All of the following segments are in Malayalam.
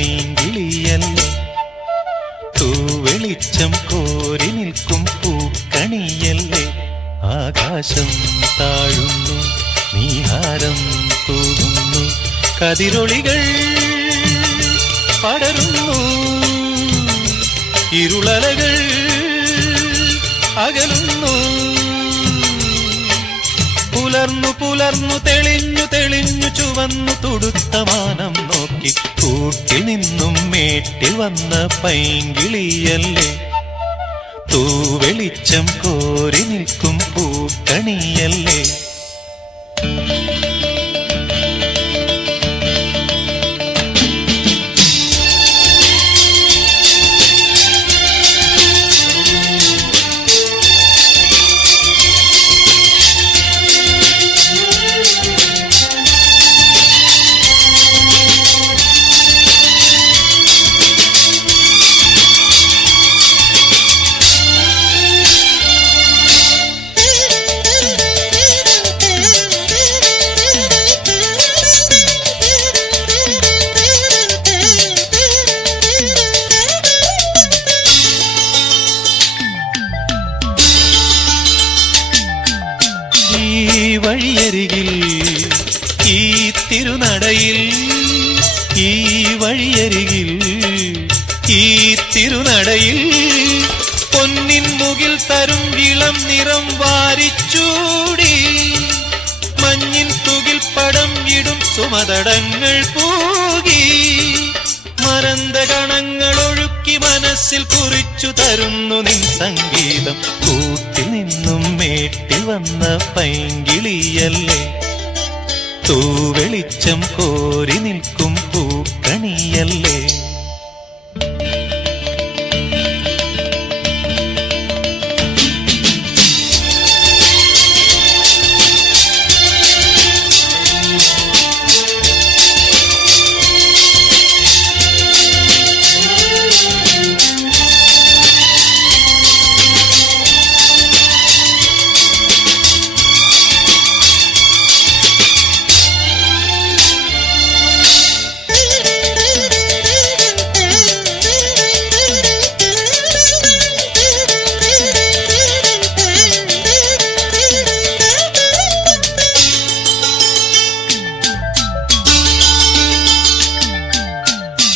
പൈങ്കിളിയല്ലേ, തൂവെളിച്ചം കോരി നിൽക്കും പൂക്കണിയല്ലേ. ആകാശം താഴുന്നു, നീഹാരം തൂകുന്നു, കതിരൊളികൾ പടരുന്നു, ഇരുളലകൾ അകലുന്നു. പുലർന്നു പുലർന്നു തെളിഞ്ഞു തെളിഞ്ഞു ചുവന്നു തുടുത്ത മാനം നോക്കി കൂട്ടിൽ നിന്നും മേട്ടിൽ വന്ന പൈങ്കിളിയല്ലേ, തൂവെളിച്ചം കോരി നിൽക്കും പൂക്കണിയല്ലേ. വഴിയരികിൽ ഈ തിരുനടയിൽ, ഈ വഴിയരികിൽ ഈ തിരുനടയിൽ പൊന്നിൻ മുകിൽ തരും ഇളം നിറം വാരിച്ചൂടി, മഞ്ഞിൻ തുകിൽ പടം ഇടും സുമതടങ്ങൾ പൂകി, മരന്ത കണങ്ങൾ ഒഴുക്കി മനസ്സിൽ കുറിച്ചു തരുന്നു നിൻ സംഗീതം. കൂട്ടിൽ നിന്നും മേട്ടിൽ വന്ന പൈങ്കിളിയല്ലേ, തൂവെളിച്ചം കോരി നിൽക്കും പൂക്കണിയല്ലേ.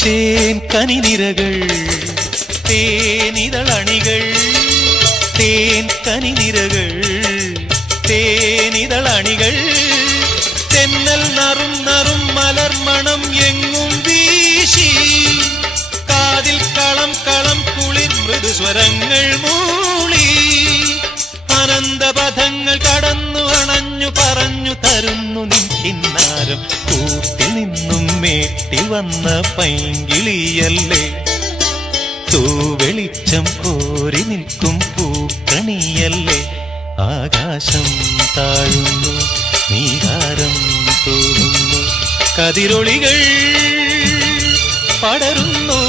തേൻ കനിനിരകൾ തേനിതളണികൾ, തേൻ കനിനിരകൾ തേനിതളണികൾ, തെന്നൽ നറും നറും മലർമണം എങ്ങും വീശി, കാതിൽ കളം കളം കുളിർ മൃദുസ്വരങ്ങൾ മൂളി, അനന്തപഥങ്ങൾ കടന്നു അണഞ്ഞു പറഞ്ഞു തരുന്നു നിൻ കിന്നാരം. കൂട്ടിൽ നിന്നും മേട്ടിൽ വന്ന പൈങ്കിളിയല്ലേ, തൂവെളിച്ചം കോരി നിൽക്കും പൂക്കണിയല്ലേ. ആകാശം താഴുന്നു, നീഹാരം തോന്നുന്നു, കതിരൊളികൾ പടരുന്നു,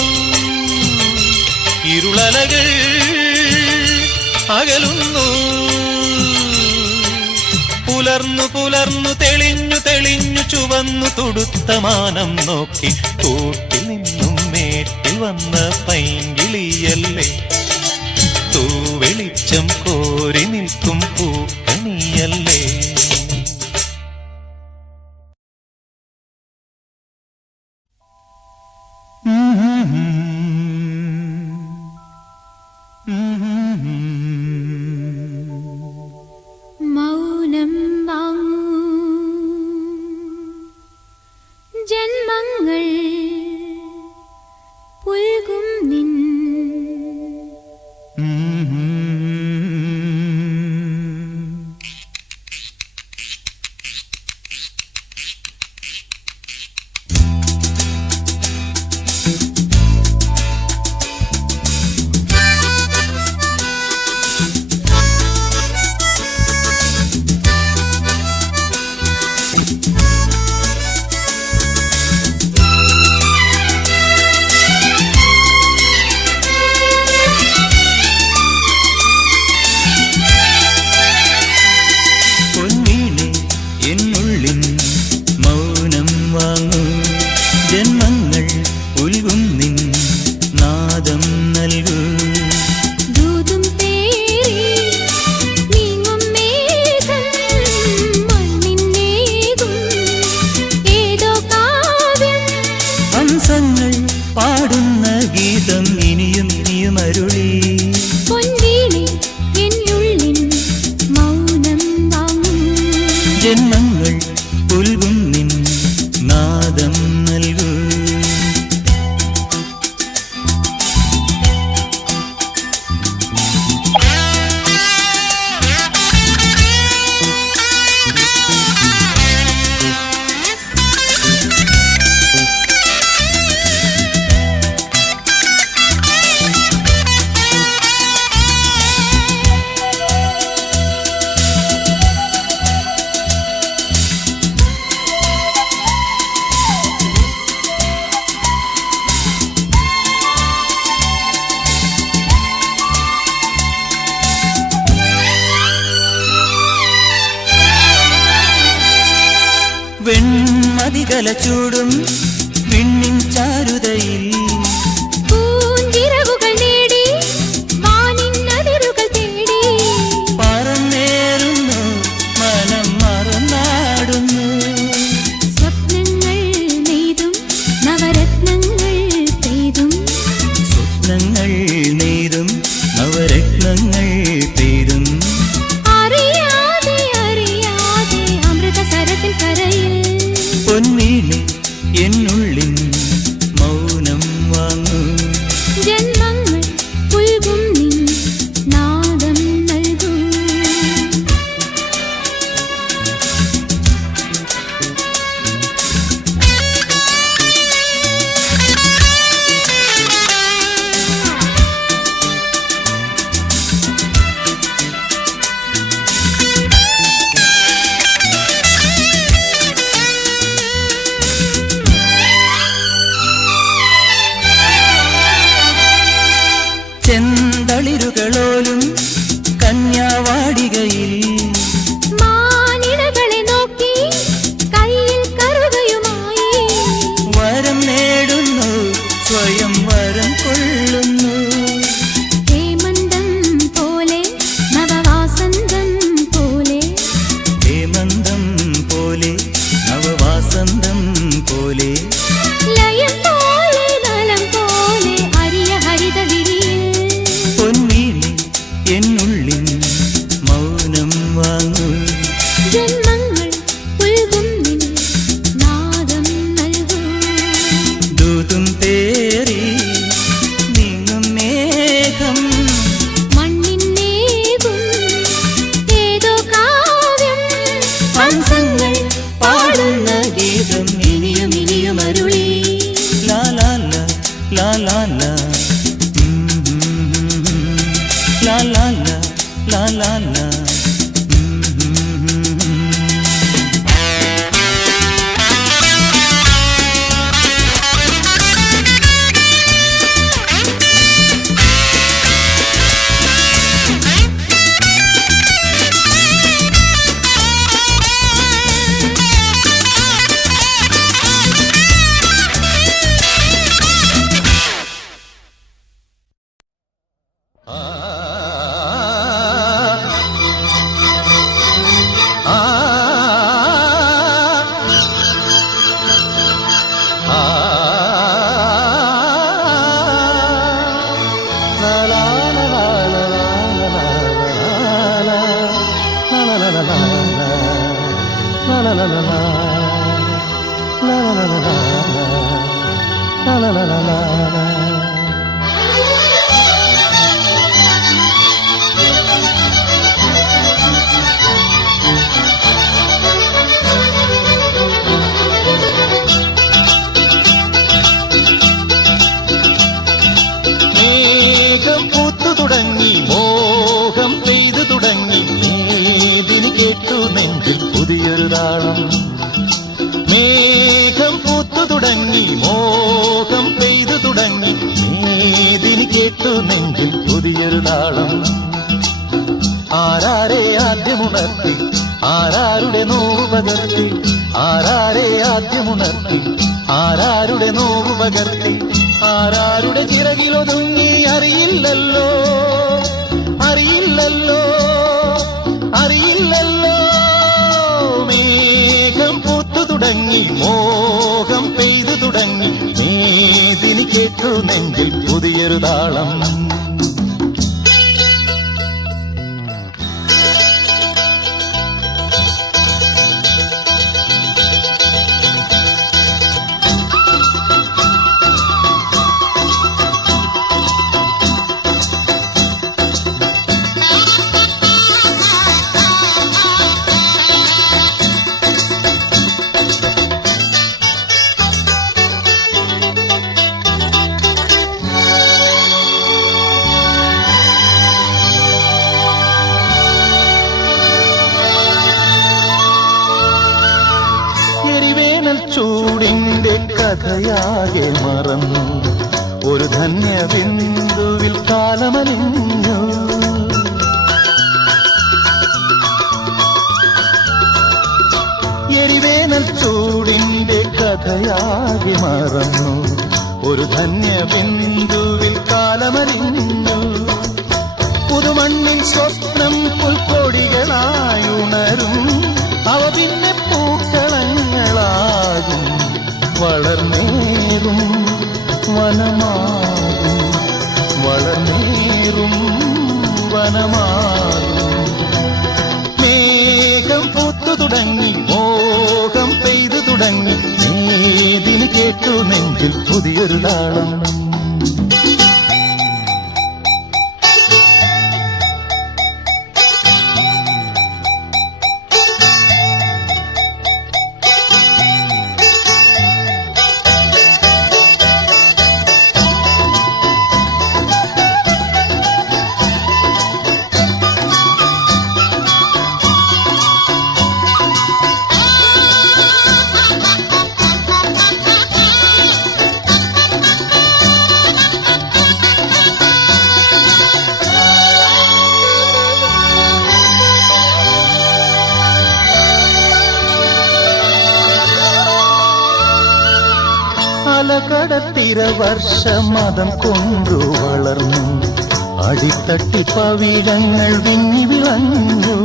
ഇരുളലകൾ അകലുന്നു. പുലർന്നു പുലർന്നു തെളിഞ്ഞു തെളിഞ്ഞു ചുവന്നു തുടുത്ത മാനം നോക്കി കൂട്ടിൽ നിന്നും മേട്ടിൽ വന്ന പൈങ്കിളിയല്ലേ, തൂവെളിച്ചം കോരി നിൽക്കും പൂക്കണിയല്ലേ. മൗനം വാങ്ങൂ ജന്മങ്ങൾ പാടുന്ന ഗീതം ഇനിയും ഇനിയും അരുളി. പൊൻവീണേ എന്നുള്ളിൻ മൗനം വാങ്ങും. ജന്മങ്ങൾ പുൽകും നിൻ നാദം നൽകൂ. വെൺമതികല ചൂടും വിണ്ണിൻ ചാരുതയിൽ പൂഞ്ചിറകുകൾ നേടി വാനിൻ അതിരുകൾ തേടി പറന്നേറുന്നു മനം മറന്നാടുന്നു. സ്വപ്നങ്ങൾ നെയ്തും നവരത്നങ്ങൾ പെയ്തും. സ്വപ്നങ്ങൾ നെയ്തും നവരത്നങ്ങൾ പെയ്തും. അറിയാതെ അറിയാതെ അമൃത സരസിൽ കരയിൽ. പൊൻവീണേ എന്നുള്ളിൻ മൗനം വാങ്ങൂ. ജന്മങ്ങൾ പുൽകും നിൻ നാദം നൽകൂ. ചെന്തളിരുകളോലും കന്യാവാടികയിൽ മാനിടകളെ നോക്കി കയ്യിൽ കറുകയുമായി. വരം നേടുന്നു സ്വയം വരം കൊള്ളുന്നു. ഹേമന്തം പോലെ നവവാസന്തം പോലെ. ഹേമന്തം പോലെ നവവാസന്തം പോലെ. ലയം പോലെ നലം പോലെ അരിയ ഹരിത വിരിയിൽ. പൊൻവീണേ എന്നുള്ളിൻ മൗനം വാങ്ങൂ. ജന്മങ്ങൾ പുൽകും നിൻ നാദം നൽകൂ. ദൂതും പേറി നീങ്ങും മേഘം മണ്ണിന്നേകും ഏതോ കാവ്യം. ഹംസങ്ങൾ പാടുന്ന ഗീതം ഇനിയും ഇനിയും അരുളി. ലാ ലാ ലാ ലാ ലാ ലാ. ലാ ലാ ലാ ലാ ലാ ലാ. മേഘം പൂത്തു തുടങ്ങി മോഹം പെയ്തു തുടങ്ങി ഏതിന് കേട്ടു നെഞ്ചിൽ പുതിയൊരു താളം. മേഘം പൂത്തു തുടങ്ങി മോഹം പെയ്തു തുടങ്ങി ഏതിന് കേട്ടു നെഞ്ചിൽ പുതിയൊരു താളം. ആരാരെ ആദ്യമുണർത്തി ആരാരുടെ നോവ് പകർത്തി. ആരാരെ ആദ്യമുണർത്തി ആരാരുടെ നോവ് പകർത്തി. ആരാരുടെ ചിറകിലൊതുങ്ങി അറിയില്ലല്ലോ അറിയില്ലല്ലോ അറിയില്ലല്ലോ. മേഘം പൂത്തു തുടങ്ങി മോഹം പെയ്തു തുടങ്ങി മേദിനി കേട്ടു നെഞ്ചിൽ പുതിയൊരു താളം ചൂടിന്റെ കഥയാകെ മറന്നു ഒരു ധന്യ ബിന്ദുവിൽ കാലമലിഞ്ഞു എരിവേനൽ ചൂടിന്റെ കഥയാകെ മറന്നു ഒരു ധന്യ ബിന്ദുവിൽ കാലമലിഞ്ഞു പുതുമണ്ണിൽ സ്വപ്നം പുൽക്കൊടികളായുണരും അവ പിന്നെ പൂക്കളങ്ങളാകും വളർന്നേറും വനമാകും വളർന്നേറും വനമാകും മേഘം പൂത്തു തുടങ്ങി മോഹം പെയ്തു തുടങ്ങി മേദിനി കേട്ടു നെഞ്ചിൽ പുതിയൊരു താളം അലകടത്തിര വർഷമതം കൊണ്ടു വളർന്നു അടിത്തട്ടി പവിഴങ്ങൾ വിങ്ങി വിളഞ്ഞു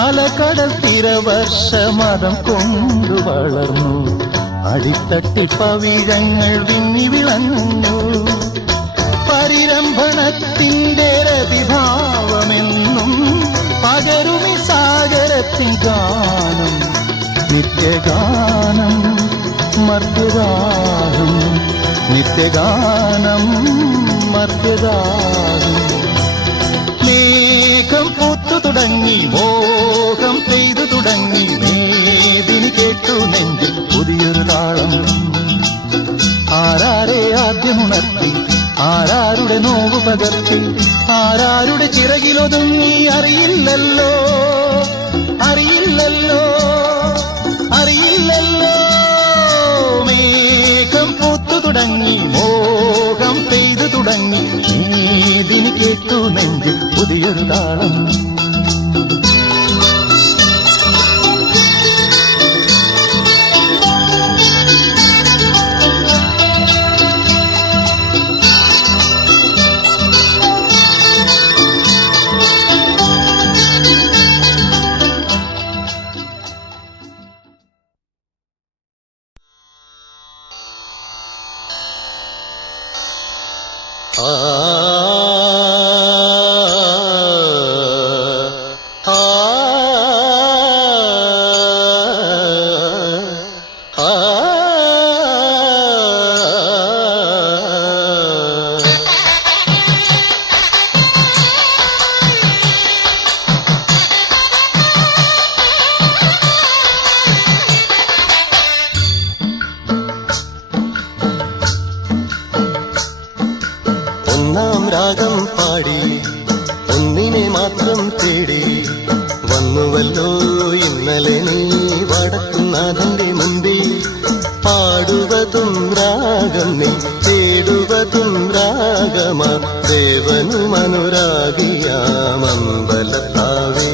അലകടത്തിര വർഷമതം കൊണ്ടു വളർന്നു അടിത്തട്ടി പവിഴങ്ങൾ വിങ്ങി വിളഞ്ഞു പരിരംഭണത്തിന്റെ രതിഭാവമെന്നും പകരുമി സാഗരത്തിൻ ഗാനം നിത്യഗാനം മർത്യഗാനം നിത്യഗാനം മർത്യഗാനം മേഘം പൂത്തു തുടങ്ങി മോഹം പെയ്തു തുടങ്ങി മേദിനി കേട്ടു നെഞ്ചിൽ പുതിയൊരു താളം ആരാരെ ആദ്യമുണർത്തി ആരാരുടെ നോവ് പകർത്തി ആരാരുടെ ചിറകിലൊതുങ്ങി അറിയില്ലല്ലോ അറിയില്ലല്ലോ അറിയില്ലല്ലോ മേഘം പൂത്തു തുടങ്ങി മോഹം പെയ്തു തുടങ്ങി മേദിനി കേട്ടു നെഞ്ചിൽ പുതിയൊരു താളം ഒന്നാം രാഗം പാടി ഒന്നിനെ മാത്രം തേടി വന്നുവല്ലോ ഇന്നലെ നീ വടക്കുന്നാഥന്റെ മുമ്പിൽ പാടുവതും രാഗം നീ തേടുവതും രാഗമാ ദേവനും അനുരാഗിയാമമ്പലത്താവേ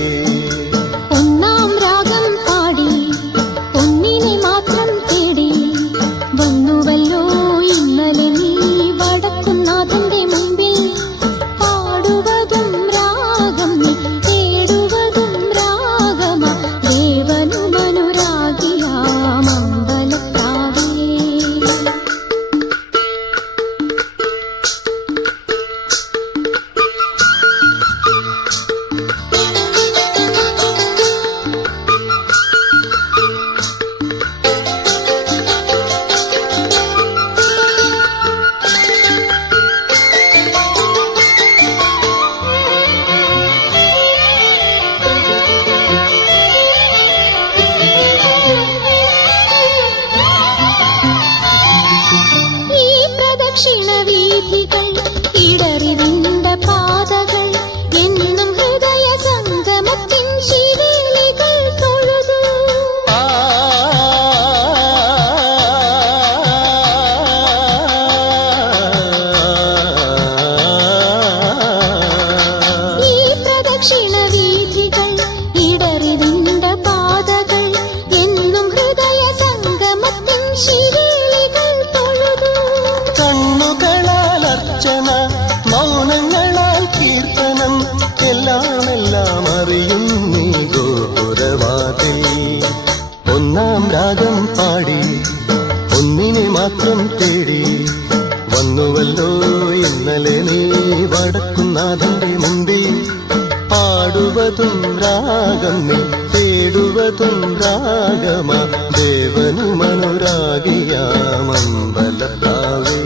ഒന്നാം രാഗം പാടി ഒന്നിനെ മാത്രം തേടി വന്നുവല്ലോ ഇന്നലെ നീ വടക്കുന്നാഥന്റെ മുമ്പിൽ പാടുവതും രാഗം നീ രാഗം പാടി ഒന്നിനെ മാത്രം തേടി വന്നുവല്ലോ ഇന്നലെ നീ വടക്കുന്നാഥന്റെ മുമ്പിൽ പാടുവതും രാഗം നീ തേടുവതും രാഗമാ ദേവനും അനുരാഗിയാമമ്പലത്താവേ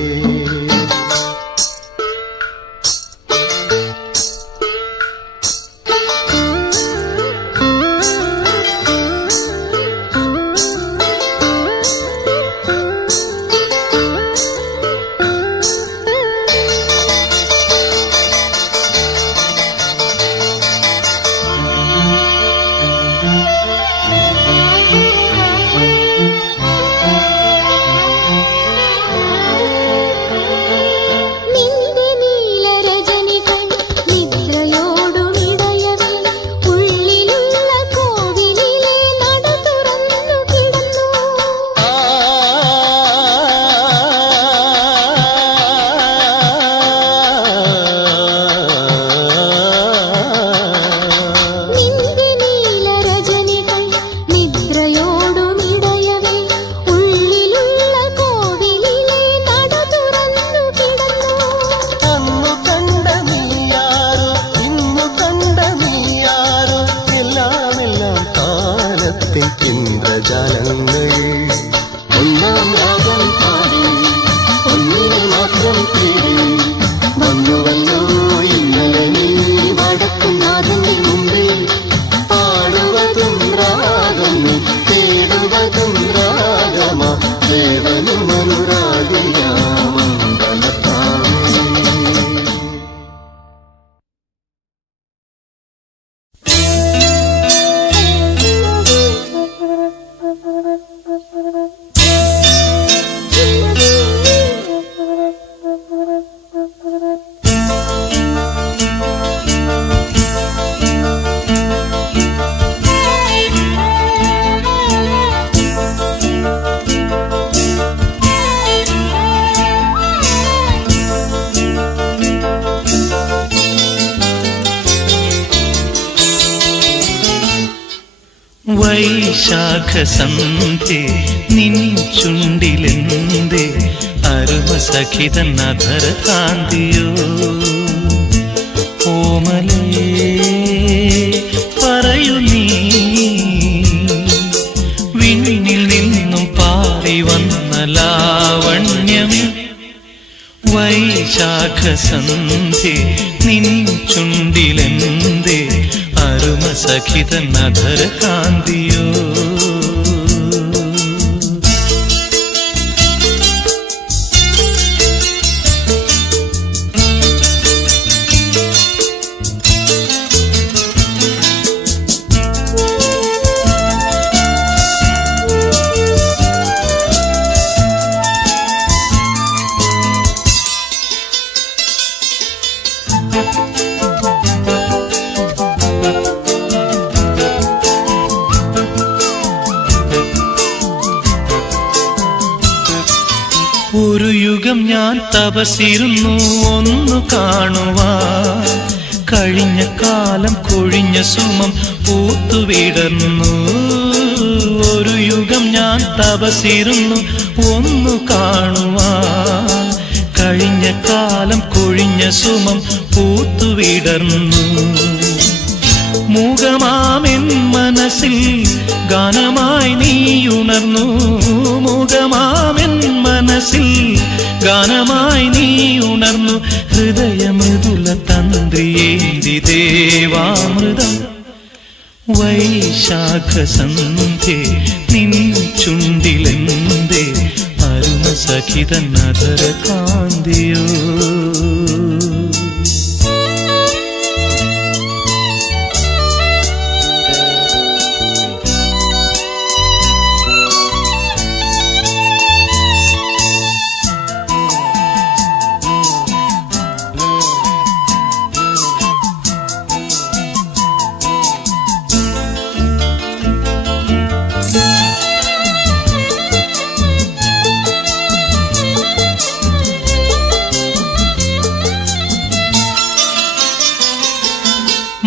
ഇന്ദ്രജാലങ്ങൾ ഒന്നാം രാഗം പാടി ഒന്നിനെ മാത്രം തേടി വന്നുവല്ലോ ഇന്നലെ നീ വടക്കുന്നാഥന്റെ മുമ്പിൽ പാടുവതും രാഗം തേടുവതും രാഗമാ ദേവനും അനുരാഗിയാമമ്പലത്താവേ വൈശാഖസന്ധ്യേ നിൻ ചുണ്ടിലെന്തേ അരുമസഖിതനധര കാന്തിയോ ഓമലേ പറയൂ നീ വിണ്ണിൽ നിന്നും പാറി വന്ന ലാവണ്യമേ വൈശാഖസന്ധ്യേ നിൻ ചുണ്ടിലെന്തേ അരുമസഖിതനധര കാന്തിയോ ഒരു യുഗം ഞാൻ തപസിരുന്നു ഒന്നു കാണുവാൻ കഴിഞ്ഞ കാലം കൊഴിഞ്ഞ സുമം പൂത്തുവിടർന്നു ഒരു യുഗം ഞാൻ തപസിരുന്നു ഒന്നു കാണുവാൻ കഴിഞ്ഞ കാലം കൊഴിഞ്ഞ സുമം പൂത്തുവിടർന്നു മൂകമാമെൻ മനസ്സിൽ ഗാനമായി നീയുണർന്നു മൂകമാമെൻ മനസ്സിൽ ഗാനമായി നീയുണർന്നു ഹൃദയമൃദുല തന്ത്രിയേന്തി ദേവാമൃതം വൈശാഖസന്ധ്യേ നിൻ ചുണ്ടിലെന്തേ അരുമസഖിതനധര കാന്തിയോ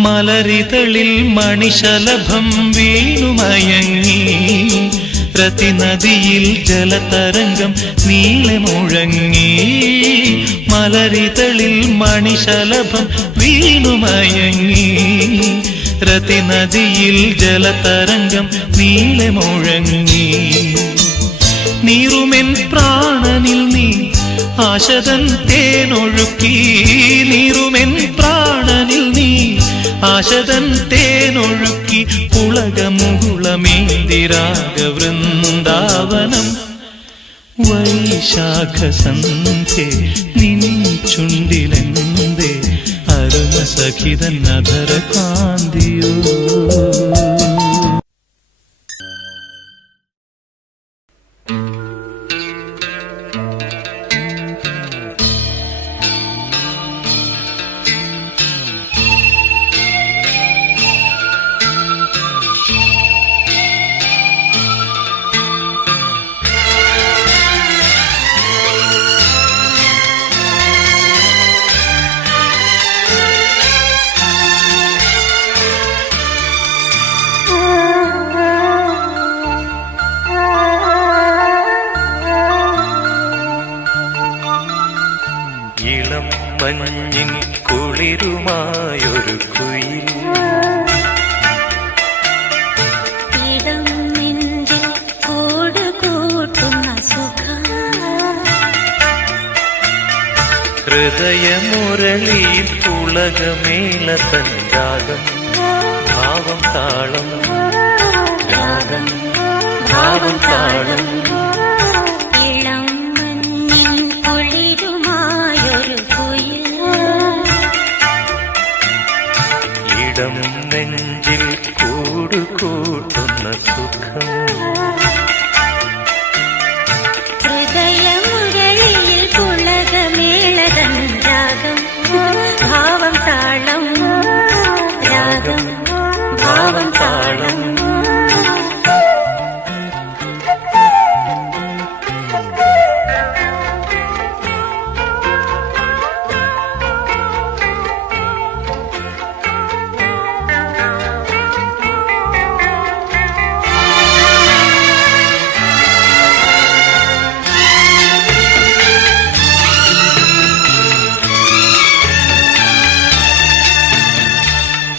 മലരിതളിൽ മണിശലഭം വീണുമയങ്ങി രതിനദിയിൽ ജലതരംഗം നീളെ മുഴങ്ങി മലരിതളിൽ മണിശലഭം വീണുമയങ്ങി രതിനദിയിൽ ജലതരംഗം നീളെ മുഴങ്ങി നീറുമെൻ പ്രാണനിൽ നീ ആശതൻ തേനൊഴുക്കി നീറുമെൻ പ്രാണനിൽ നീ ആശതൻ തേനൊഴുക്കി പുളകമുകുളമേന്തിരാഗവൃന്ദാവനം വൈശാഖസന്ധ്യേ നിൻ ചുണ്ടിലെന്തേ അരുമസഖിതൻ അധര കാന്തിയോ. ഇളം മഞ്ഞിൻ കുളിരുമായൊരു കുയിൽ ഇടം നെഞ്ചിൽ കൂട് കൂട്ടുന്ന സുഖം ഹൃദയമുരളിയിൽ പുളകമേളതൻ രാഗം ഭാവം താളം രാഗം ഭാവം താളം ഇളം മഞ്ഞിൻ കുളിരുമായൊരു കുയിൽ ഇടം നെഞ്ചിൽ കൂട് കൂട്ടുന്ന സുഖം ഹൃദയമുരളിയിൽ പുളകമേളതൻ രാഗം ഭാവം താളം രാഗം ഭാവം താളം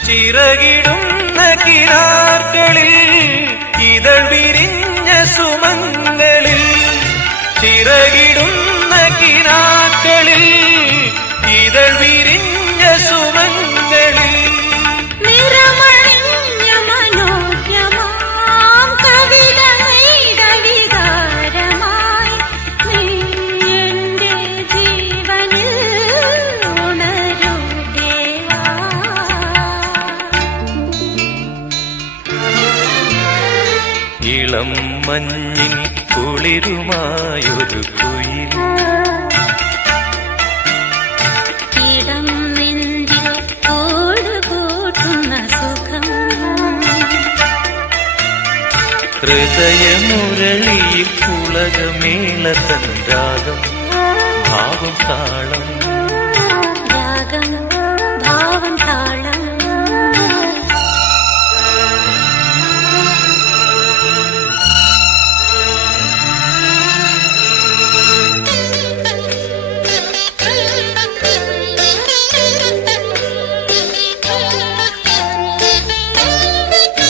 ചിറകിടുന്ന കിനാക്കളിൽ ഇതൾ വിരിഞ്ഞ സുമങ്ങളിൽ ചിറകിടുന്ന കിനാക്കളിൽ ഇതൾ വിരിഞ്ഞ സുമങ്ങളിൽ നിറമണിഞ്ഞ മനോജ്ഞമാം കവിതമൈതവികാരമായി നീ എന്റെ ജീവനിൽ ഉണരൂ ദേവാ. ഇളം മഞ്ഞിൽ കുളിരുമായൊരു കുയിൽ ഇടം നെഞ്ചിൽ കൂട് കൂട്ടുന്ന സുഖം ഹൃദയമുരളിയിൽ പുളകമേളതൻ രാഗം ഭാവം താളം രാഗം